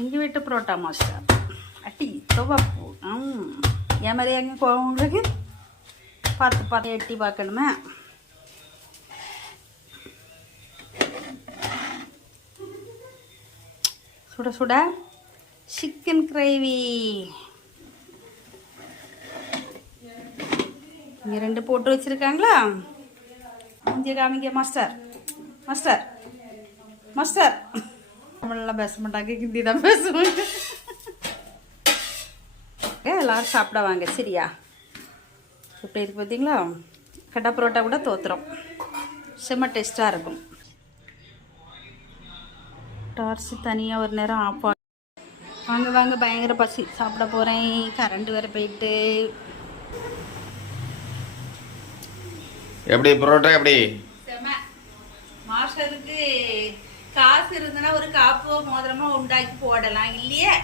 எங்கள் வீட்டு புரோட்டா மாஸ்டர் அட்டி துவப்பு. என் மாதிரி எங்கே உங்களுக்கு பார்த்து பார்த்து எட்டி பார்க்கணுமே. சுட சுட சிக்கன் கிரேவி. இங்கே 2 போட்டு வச்சுருக்காங்களா? இங்கே காமிங்க மாஸ்டர். மாஸ்டர் மாஸ்டர் தமிழ்லாம் பேச மாட்டாங்க, ஹிந்தி தான் பேசுவாங்க. எல்லோரும் சாப்பிட வாங்க சரியா? எப்படி இருக்கு பார்த்தீங்களா? கடை பரோட்டா கூட தோத்துறோம், செம்ம டேஸ்ட்டாக இருக்கும். டார்ச் தனியாக ஒரு நேரம் ஆஃப் ஆகும். வாங்க வாங்க, பயங்கர பசி, சாப்பிட போகிறேன். கரண்ட் வேறு போயிட்டு. எப்படி பரோட்டா எப்படி? மாஸ்டருக்கு காசு இருந்தனா ஒரு காப்போ மோதிரமோ உண்டாக்கி போடலாம் இல்லையே?